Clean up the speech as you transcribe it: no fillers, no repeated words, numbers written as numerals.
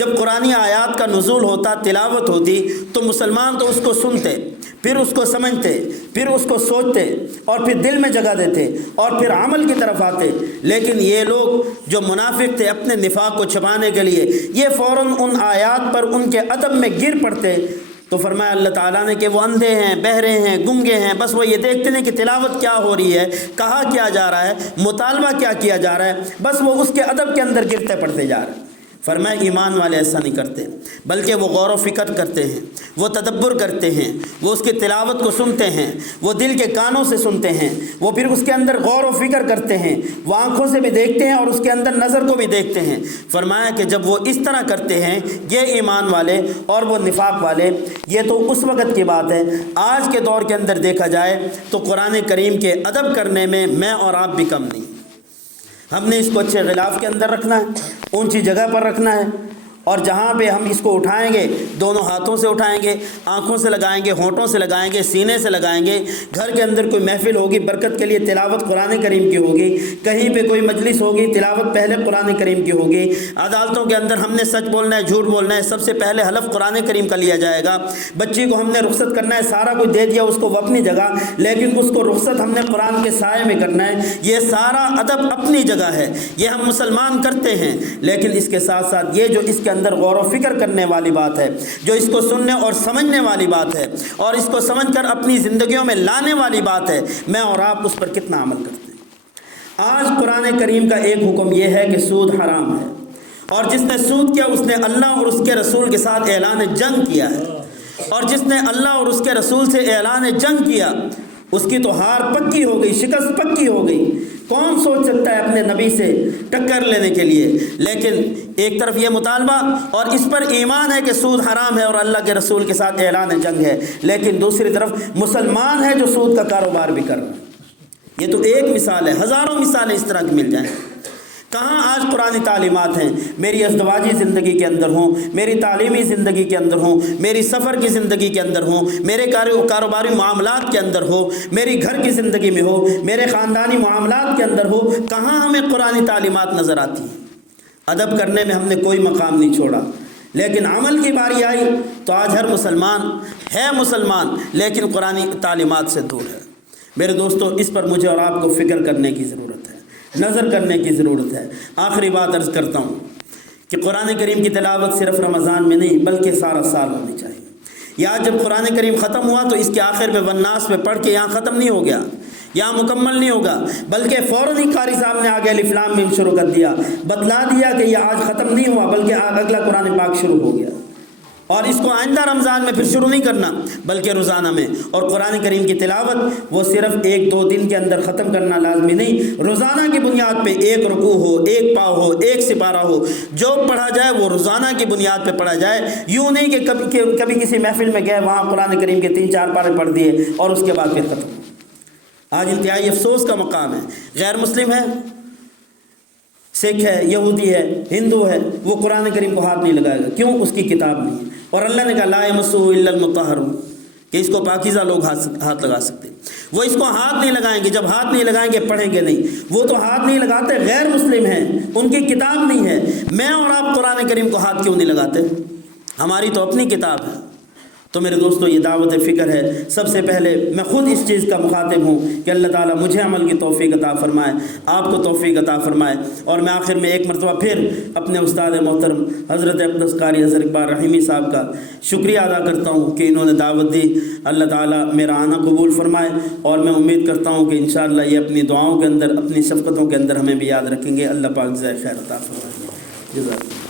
جب قرآنی آیات کا نزول ہوتا، تلاوت ہوتی، تو مسلمان تو اس کو سنتے، پھر اس کو سمجھتے، پھر اس کو سوچتے، اور پھر دل میں جگہ دیتے، اور پھر عمل کی طرف آتے۔ لیکن یہ لوگ جو منافق تھے، اپنے نفاق کو چھپانے کے لیے یہ فوراً ان آیات پر ان کے ادب میں گر پڑتے۔ تو فرمایا اللہ تعالیٰ نے کہ وہ اندھے ہیں، بہرے ہیں، گنگے ہیں، بس وہ یہ دیکھتے نہیں کہ تلاوت کیا ہو رہی ہے، کہا کیا جا رہا ہے، مطالبہ کیا کیا جا رہا ہے، بس وہ اس کے ادب کے اندر گرتے پڑتے جا رہے ہیں۔ فرمایا ایمان والے ایسا نہیں کرتے، بلکہ وہ غور و فکر کرتے ہیں، وہ تدبر کرتے ہیں، وہ اس کی تلاوت کو سنتے ہیں، وہ دل کے کانوں سے سنتے ہیں، وہ پھر اس کے اندر غور و فکر کرتے ہیں، وہ آنکھوں سے بھی دیکھتے ہیں اور اس کے اندر نظر کو بھی دیکھتے ہیں۔ فرمایا کہ جب وہ اس طرح کرتے ہیں، یہ ایمان والے اور وہ نفاق والے، یہ تو اس وقت کی بات ہے۔ آج کے دور کے اندر دیکھا جائے تو قرآن کریم کے ادب کرنے میں اور آپ بھی کم نہیں۔ ہم نے اس کو اچھے غلاف کے اندر رکھنا ہے، اونچی جگہ پر رکھنا ہے، اور جہاں پہ ہم اس کو اٹھائیں گے دونوں ہاتھوں سے اٹھائیں گے، آنکھوں سے لگائیں گے، ہونٹوں سے لگائیں گے، سینے سے لگائیں گے۔ گھر کے اندر کوئی محفل ہوگی، برکت کے لیے تلاوت قرآن کریم کی ہوگی، کہیں پہ کوئی مجلس ہوگی، تلاوت پہلے قرآن کریم کی ہوگی۔ عدالتوں کے اندر ہم نے سچ بولنا ہے، جھوٹ بولنا ہے، سب سے پہلے حلف قرآن کریم کا لیا جائے گا۔ بچی کو ہم نے رخصت کرنا ہے، سارا کچھ دے دیا اس کو وہ اپنی جگہ، لیکن اس کو رخصت ہم نے قرآن کے سائے میں کرنا ہے۔ یہ سارا ادب اپنی جگہ ہے، یہ ہم مسلمان کرتے ہیں، لیکن اس کے ساتھ ساتھ یہ جو اس کے اندر غور و فکر کرنے والی بات ہے، جو اس کو سننے اور سمجھنے والی بات ہے، اور اس کو سمجھ کر اپنی زندگیوں میں لانے والی بات ہے، میں اور آپ اس پر کتنا عمل کرتے ہیں۔ آج قرآن کریم کا ایک حکم یہ ہے کہ سود حرام ہے، اور جس نے سود کیا اس نے اللہ اور اس کے رسول کے ساتھ اعلان جنگ کیا ہے، اور جس نے اللہ اور اس کے رسول سے اعلان جنگ کیا اس کی تو ہار پکی ہو گئی، شکست پکی ہو گئی۔ کون سوچ سکتا ہے اپنے نبی سے ٹکر لینے کے لیے؟ لیکن ایک طرف یہ مطالبہ اور اس پر ایمان ہے کہ سود حرام ہے اور اللہ کے رسول کے ساتھ اعلان جنگ ہے، لیکن دوسری طرف مسلمان ہے جو سود کا کاروبار بھی کر رہا ہے۔ یہ تو ایک مثال ہے، ہزاروں مثالیں اس طرح کی مل جائیں۔ کہاں آج قرآنی تعلیمات ہیں؟ میری ازدواجی زندگی کے اندر ہوں، میری تعلیمی زندگی کے اندر ہوں، میری سفر کی زندگی کے اندر ہوں، میرے کاروباری معاملات کے اندر ہو، میری گھر کی زندگی میں ہو، میرے خاندانی معاملات کے اندر ہو، کہاں ہمیں قرآنی تعلیمات نظر آتی ہیں؟ ادب کرنے میں ہم نے کوئی مقام نہیں چھوڑا، لیکن عمل کی باری آئی تو آج ہر مسلمان ہے مسلمان لیکن قرآنی تعلیمات سے دور ہے۔ میرے دوستو، اس پر مجھے اور آپ کو فکر کرنے کی ضرورت ہے، نظر کرنے کی ضرورت ہے۔ آخری بات عرض کرتا ہوں کہ قرآن کریم کی تلاوت صرف رمضان میں نہیں بلکہ سارا سال ہونی چاہیے۔ یا جب قرآن کریم ختم ہوا تو اس کے آخر میں والناس میں پڑھ کے یہاں ختم نہیں ہو گیا، یہاں مکمل نہیں ہوگا، بلکہ فوراً ہی قاری صاحب نے آگے الف لام میم شروع کر دیا، بتلا دیا کہ یہ آج ختم نہیں ہوا بلکہ اگلا قرآن پاک شروع ہو گیا۔ اور اس کو آئندہ رمضان میں پھر شروع نہیں کرنا بلکہ روزانہ میں۔ اور قرآن کریم کی تلاوت وہ صرف ایک دو دن کے اندر ختم کرنا لازمی نہیں، روزانہ کی بنیاد پہ ایک رکوع ہو، ایک پاؤ ہو، ایک سپارہ ہو، جو پڑھا جائے وہ روزانہ کی بنیاد پہ پڑھا جائے۔ یوں نہیں کہ کبھی کسی محفل میں گئے وہاں قرآن کریم کے 3-4 پارے پڑھ دیے اور اس کے بعد پھر ختم۔ آج انتہائی افسوس کا مقام ہے، غیر مسلم ہے، سکھ ہے، یہودی ہے، ہندو ہے، وہ قرآن کریم کو ہاتھ نہیں لگائے گا، کیوں؟ اس کی کتاب نہیں ہے، اور اللہ نے کہا لا یمسہ الا المطہرون، کہ اس کو پاکیزہ لوگ ہاتھ لگا سکتے ہیں۔ وہ اس کو ہاتھ نہیں لگائیں گے، جب ہاتھ نہیں لگائیں گے پڑھیں گے نہیں۔ وہ تو ہاتھ نہیں لگاتے، غیر مسلم ہیں، ان کی کتاب نہیں ہے۔ میں اور آپ قرآن کریم کو ہاتھ کیوں نہیں لگاتے؟ ہماری تو اپنی کتاب ہے۔ تو میرے دوستو، یہ دعوت فکر ہے۔ سب سے پہلے میں خود اس چیز کا مخاطب ہوں کہ اللہ تعالیٰ مجھے عمل کی توفیق عطا فرمائے، آپ کو توفیق عطا فرمائے۔ اور میں آخر میں ایک مرتبہ پھر اپنے استاد محترم حضرت اقدس قاری اظہر اقبال رحیمی صاحب کا شکریہ ادا کرتا ہوں کہ انہوں نے دعوت دی۔ اللہ تعالیٰ میرا آنا قبول فرمائے، اور میں امید کرتا ہوں کہ انشاءاللہ یہ اپنی دعاؤں کے اندر، اپنی شفقتوں کے اندر ہمیں بھی یاد رکھیں گے۔ اللہ پاک جزائے خیر عطا فرمائے۔ جزاک اللہ۔